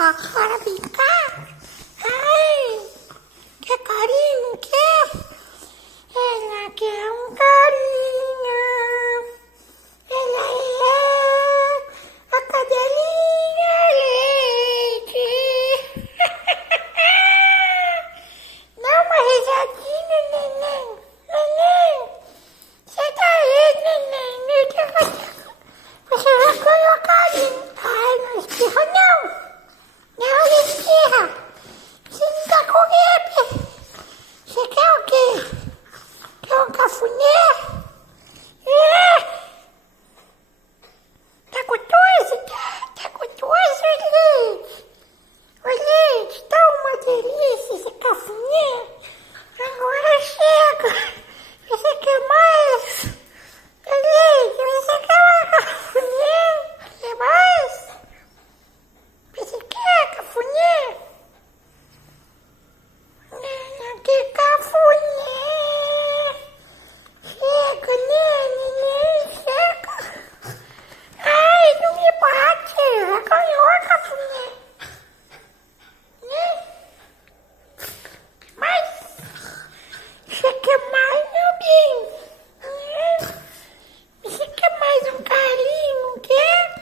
Bora brincar? Ai, quer carinho? Quer? Ela quer um carinho. Ela é a cadelinha leite. Dá uma risadinha, neném. Neném, senta aí, neném. Você já ganhou carinho. Ai, não espirra não. Não espirra. Você não tá com gripe. Você quer o quê? Quer um cafuné? Tá com tosse? Tá com tosse, Leite? Ô, Leite, tá uma delícia esse cafuné. Agora chega. Você quer mais? Leite, você quer mais cafuné? Quer mais? Você quer cafuné? Que cafuné! Chega, neném, chega! Ai, não me bate! Já ganhou, cafuné! Mas, você quer mais, meu bem? Você quer mais um carinho, não quer?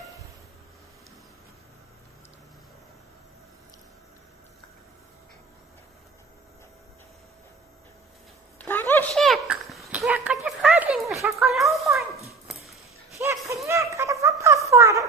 Agora checa de farinha, já ganhou um monte. Checa, né? Agora eu vou pra fora.